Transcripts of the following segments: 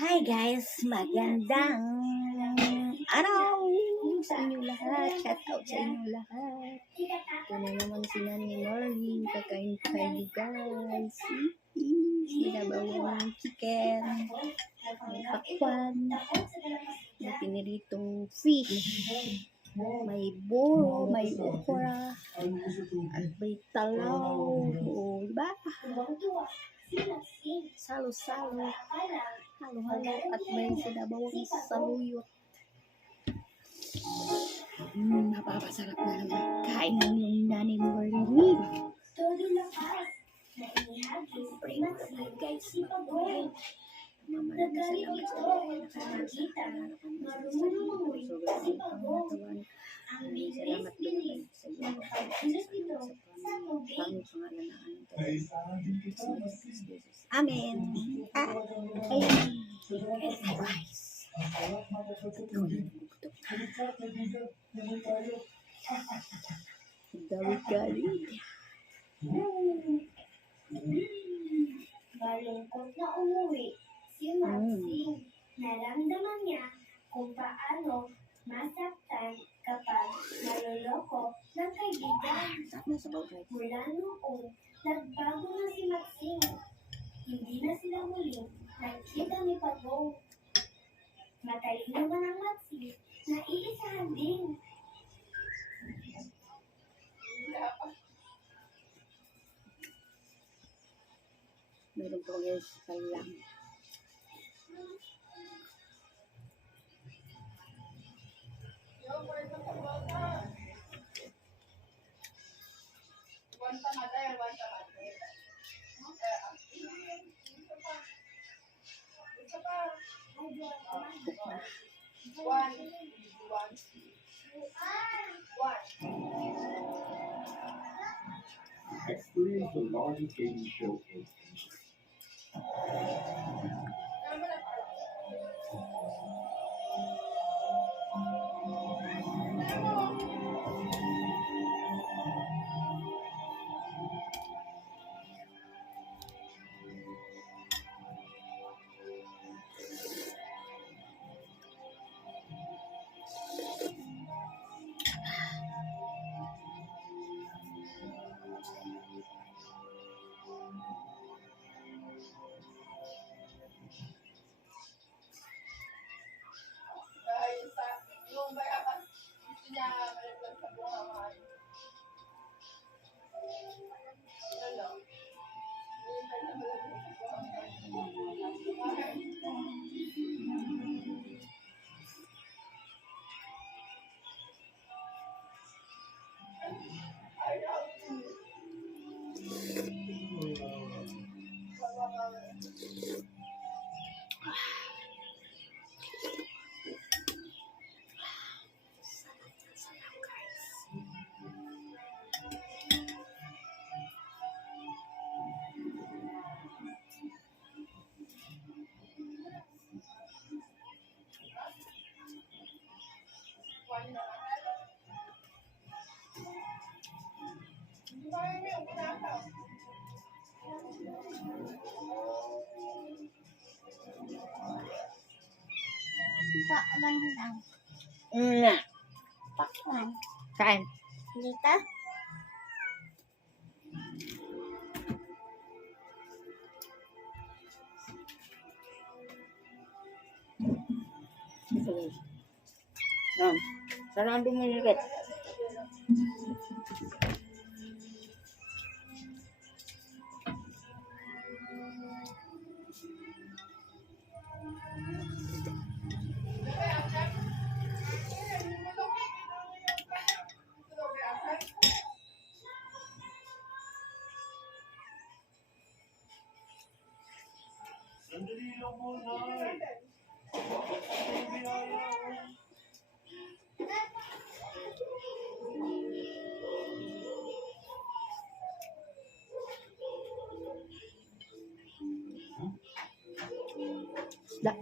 Hi guys, magandang araw sa inyo lahat. Shout out sa inyo lahat. Ito na naman si Nani Marley. Kakain tayo guys. Sinabawang chicken. May pakwan. May piniritong fish. May buro, may okra. At may talaw. O, diba? Salo-salo. Halo-halo. At may sinabawang saluyot. Napakasarap na naman kain ng yung Nani Marley. Pray mo naman guys. Maraming salamat sa mga nakakasalamat sa salamat din sa iyo sa pangit pangalan na Amen. Guys. Dami-dami. Malungkot na umuwi si Maxine. Naramdaman niya kung paano masaktan kapag naloloko ng kaibigan. Mula noong nagbago na si Maxine, hindi na sila muling nagkita ni Pagong. Matalino man ang Maxine na iisahan din. Meron po guys lang. Experience the largest baby show in Asia. Pakman lang. Na. Pakman. Saan? Dito? Ito guys. Saan dumilikit? Sandali lang muna. Isda.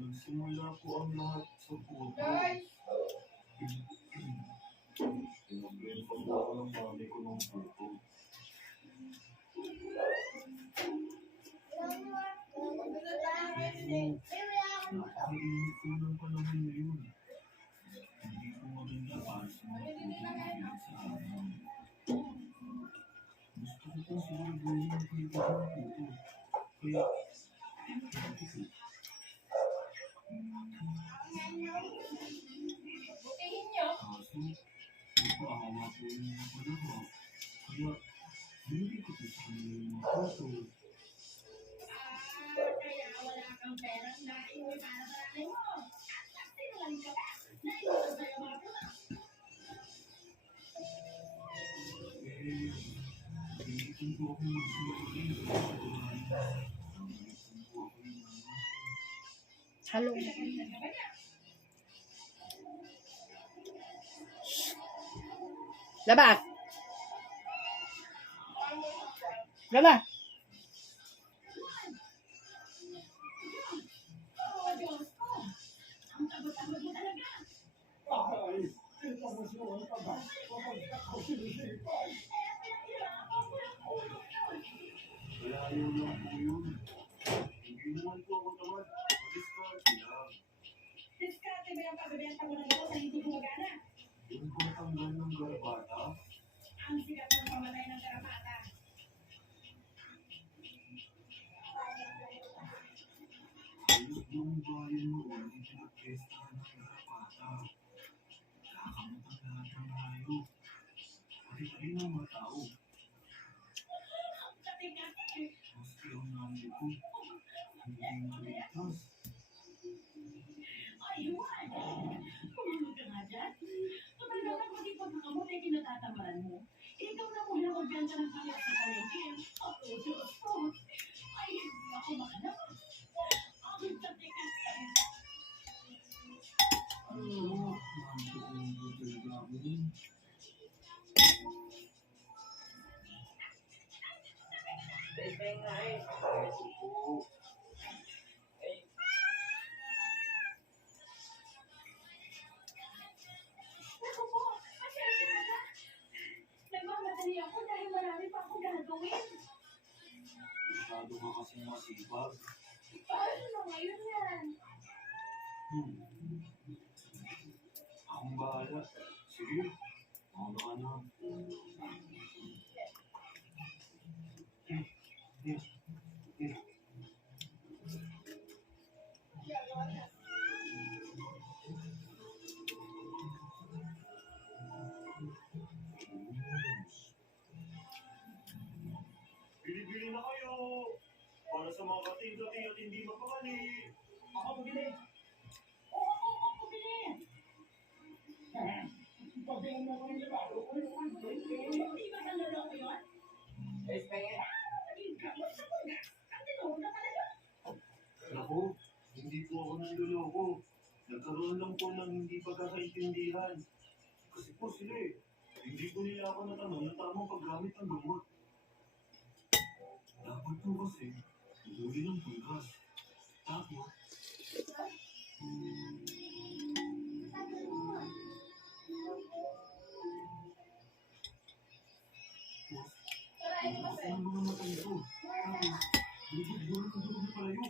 Nagsimula po ang lahat sa puto. Pinag-renta po ako ng mami ko ng puto. Napakainit po ng panahon ngayon. Hindi po maganda para sa mga puto sa amin. Gusto ko po siguraduhin ang kalidad ng puto. Kaya, kaso, nagpaawa po yung mga palawa. Kaya, hindi ko po sa kanila yung mga puto. Kaya wala kang perang naiuwi para sa nanay mo. At sinulan ka pa. Naiuwi sa'yo mga puto. Hindi po ako magsimuli. Halo. Labas. Labas. Kaya yun lang po yun. Hindi naman po ako tamad. Madiskarte lang. Diskarte ba yung pagbebenta mo ng gamot na hindi gumagana? Yung pagtanggal ng garbata, Ang sikat ng pamatay ng karapata. halos buong bayan noon ay pinagpestahan ng garbata. Nakakamutang lahat ng hayop. Pati ng mga tao. Kati-kati. Maski ang nanay ko, hindi maligtas. Ayun! Kumulog ka nga dyan. Kapag dapat pati pagkakamot ay kinatatamaan mo. Ikaw na muna magbenta ng pangit sa palengke. Ako, Diyos ko. Ay, hindi ako makanap. Ang kati-kati. Oo, nakakita ko yung talaga ako dun. Ako po. Naku po, pasensya na ka. Nagmamadali ako dahil marami pa akong gagawin. Masyado ka kasing masipag. Paano na ngayon yan? Akong bahala. Sige, mauna ka na. Bili-bili na kayo. Para sa mga kating-kating at hindi mapakali. Ako bumili. Oo, bumili. Pabili mo ko yung libaro ko. Hindi ba sa lolo ko yun? Naging gamot sa mga. Ang tinuro na talaga. Naku, hindi po ako niloloko. Nagkaroon lang po ng hindi pagkakaintindihan. Kasi po sila eh. Hindi po nila ako natanong na tamang paggamit ng gamot. Dapat po kasi, huli ng pulgas. Tapos, ang mga mata ito. Tapos, lubog-lubog ng dugo na palayo.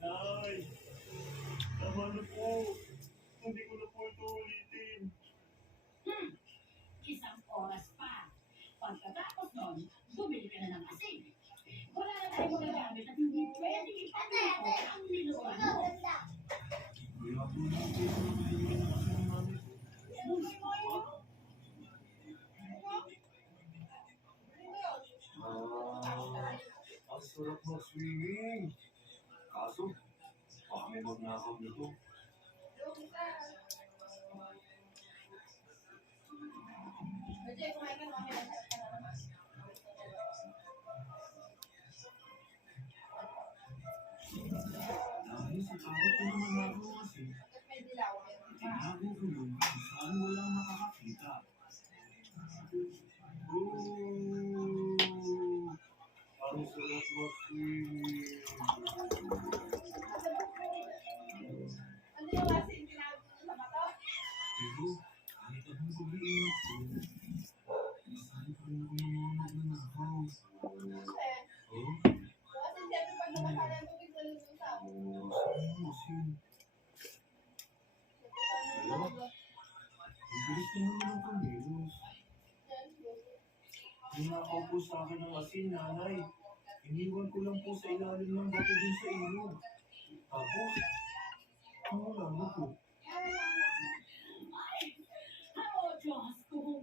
Nay, tama na po. Hindi ko na po ito ulitin. Isang oras pa. Pagkatapos nun, bumili ka na ng asin. Wala na tayong magagamit at hindi pwedeng ipagluto ang niluan mo. Kaya po natin ito na ngayon kasi ng mami ko. Ang sarap mag-swimming. Kaso, baka may magnakaw nito. Natatakot ko naman ako kasi tinago ko yun kung saan walang makakakita. Oh, ang sarap mag-swim. Pero, kahit anong sabihin ako, saan pa rin ako nanonood ng nakaw. Oh? Asin. Hello? Ang bilis naman ng kumilos. Ninakaw po sa akin ng asin, nanay. Iniwan ko lang po sa ilalim ng bato dun sa ilog. Tapos, wala na po. Diyos ko,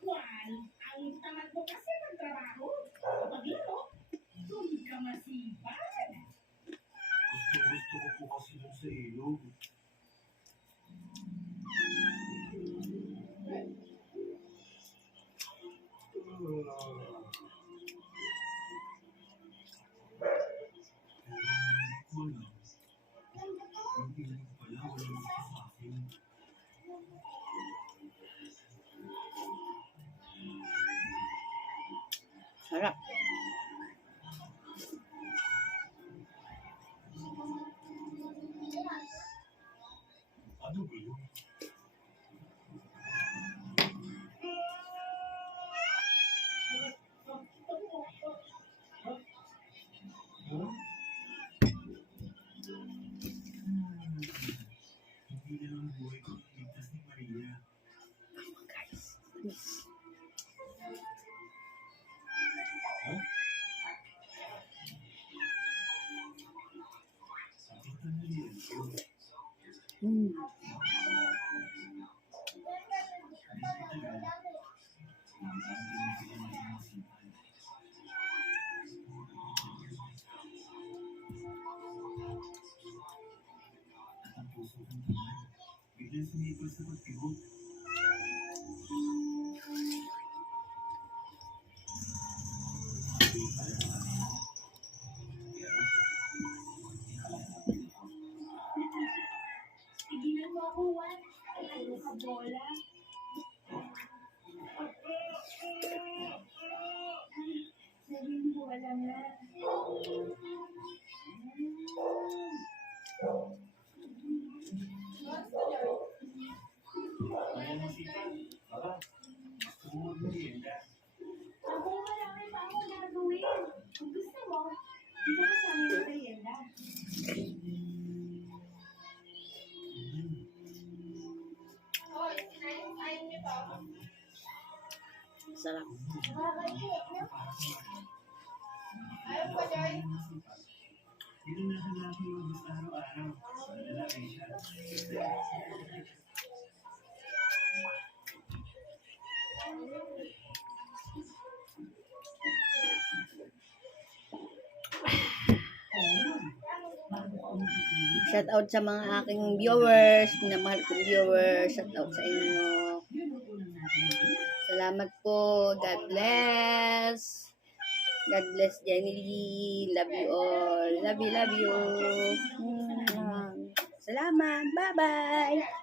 Juan, ang tamad mo kasi magtrabaho. Pag-ino, doon ka masipag. Gusto ko po kasi dun sa ilog. Sarap. Ano ba yun? Huh? Hindi na lang buhay ko ang ligtas ni Maria. Guys, please. Huh? Sakit na nariyan ko. Hmm. At ang puso kong tamad, biglang sumipol sa pagtibok. Tigilan mo ako, Juan. Puro ka bola. Naging bola nga. Kaya nasipan, tara, gusto mo mag-merienda. Ako, marami pa akong gagawin. Kung gusto mo, dito ka sa amin sa merienda. Sarap. Hindi na hanapin yung gusto araw-araw. Lalaki siya. Shout out sa mga aking viewers, minamahal kong viewers, shout out sa inyo. Salamat po. God bless. God bless, Jenny Lee. Love you all. Love you, love you. Salamat. Bye-bye.